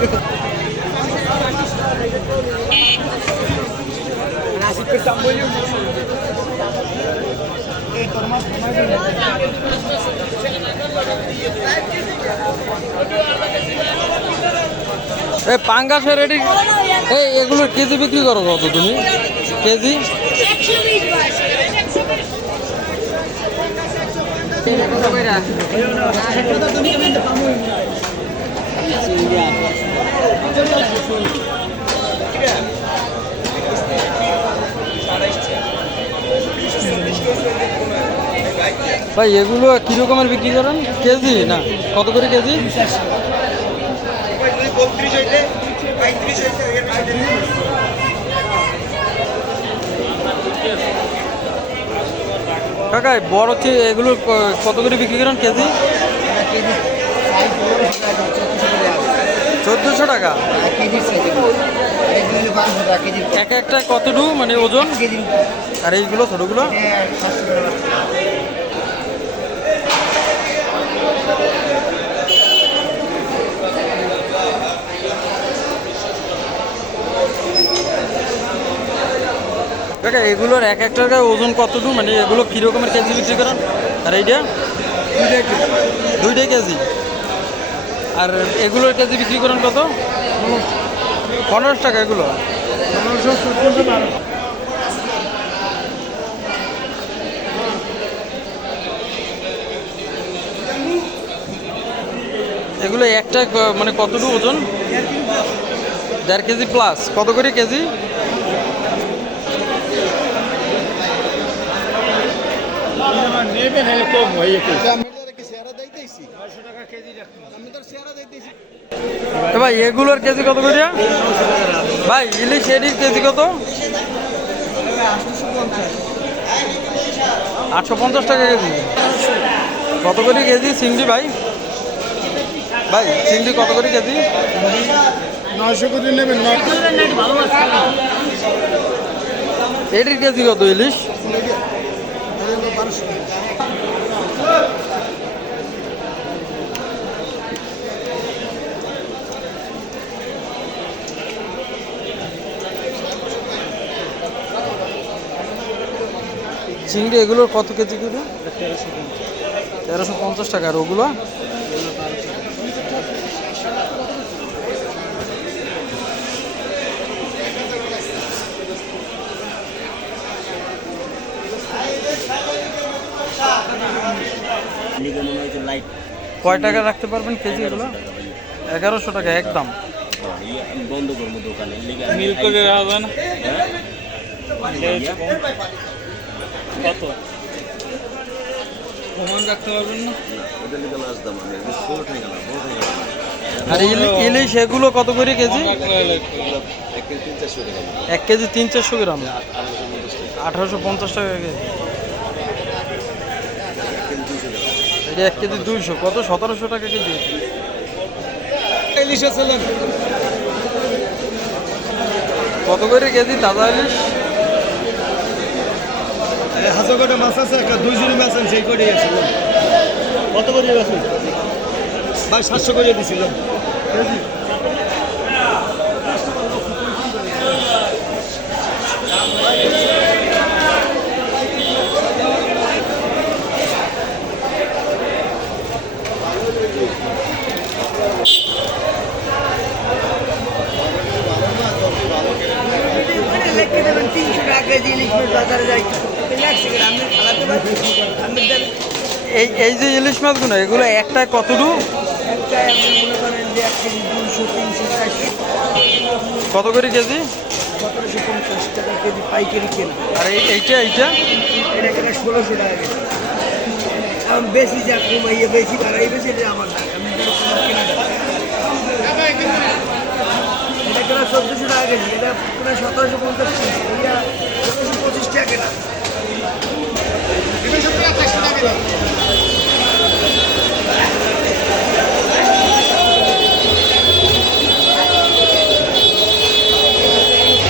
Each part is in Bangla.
এই পাঙ্গাসের রেডি এই এগুলো কেজি বিক্রি করো কত তুমি কেজি? ভাই এগুলো কিরকমের বিক্রি করেন কেজি না কত করে কেজি? কাকা বড় হচ্ছে এগুলো কত করে বিক্রি করেন কেজি? 1400 টাকা এক একটা কতটুকু মানে ওজন? আর এইগুলো ছোটগুলো কাকা এগুলোর এক একটা ওজন কতটুকু মানে এগুলো কীরকমের কেজি বিক্রি করেন? আর এইটা 2 কেজি। আর এগুলোর কেজি বিক্রি করেন কত? 1500 টাকা এগুলো। এগুলো একটা মানে কতটুকু ওজন? 1.5 কেজি প্লাস। কত করে কেজি? ভাই এগুলোর কেজি কত করে ভাই? ইলিশ এডির কেজি কত? 850 টাকা কেজি। কত করে কেজি চিংড়ি ভাই? ভাই চিংড়ি কত করে কেজি? 900 করে নেবেন। এডির কেজি কত ইলিশ? চিংড়ি এগুলোর কত কেজি করে? 1350 টাকা। আর ওগুলো? কয় টাকা রাখতে পারবেন কেজি এগুলো? 1100 টাকা একদম। বন্ধ করবো দোকানে মিল করে হবে না কত কমান রাখতে পারবেন না? আর ইলিশ এগুলো কত করে কেজি? 1 কেজি 300-400 গ্রাম 1850 টাকা কেজি। এটা 1 কেজি 200 কত? 1700 টাকা কেজি। ইলিশ আছে কত করে কেজি তাজা ইলিশ? হাজার কোটা মাছ আছে একটা 2 জুড়ি মাছ আছে সেই করে আছে। কত করে আছে ভাই? 700 করে দিছিল কেজি। এই যে ইলিশ মাছগুলো এগুলো একটা কতটুকু? কত করে কেজি? 1750 টাকা কেজি পাইকারি কেনা। আর এইটা এটা 1600 টাকা কেজি। আমি বেশি যা কমাইয়ে বেশি বাড়াইবে সেটা আমার না। আমি কেনা এটা কেনা 1400 টাকা কেজি। এটা পুরো 1750 কেজি। এটা 1625 টাকা কেনা। এটা 2800 টাকা কেনা।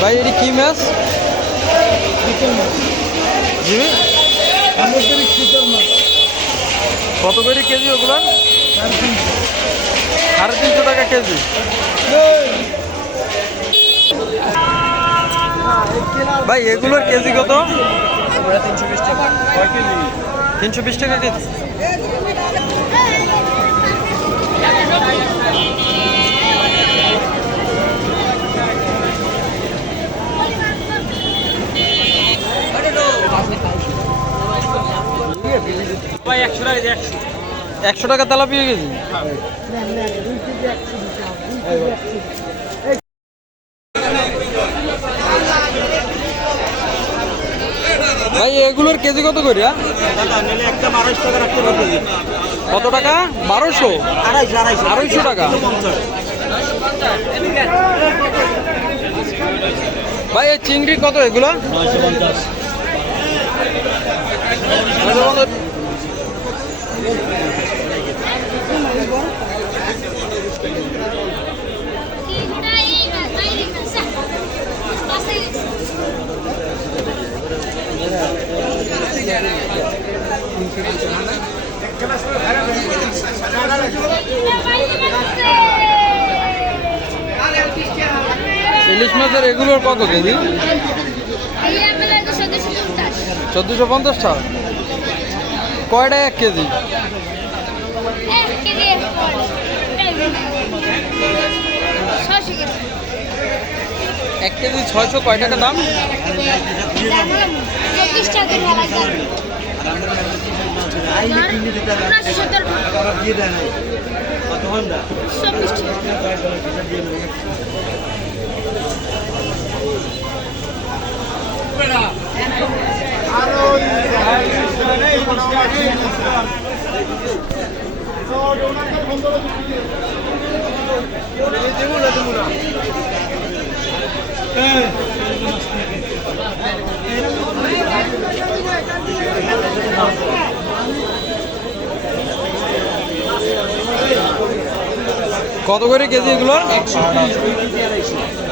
ভাই এটি কি মাছ? জি কত করে কেজি ওগুলো? 350 টাকা কেজি। ভাই এগুলোর কেজি কত? 320 টাকা। 320 টাকা কেজি। ভাই 100 টাকা 100 টাকা তেলাপিয়া কেজি। ভাই এগুলোর কেজি কত করে? নিলে একদম 250 টাকা রাখতে পারবে। কত টাকা? 1200। 250 টাকা। ভাই এই চিংড়ি কত এগুলো? 950। ইলিশ মাছের এগুলোর কত কেজি? 1450 টাকা। কয়টা 1 কেজি? 1 কেজি 600। কয় টাকা দাম? কত করে কেজি এগুলো? 120 2 কেজি 250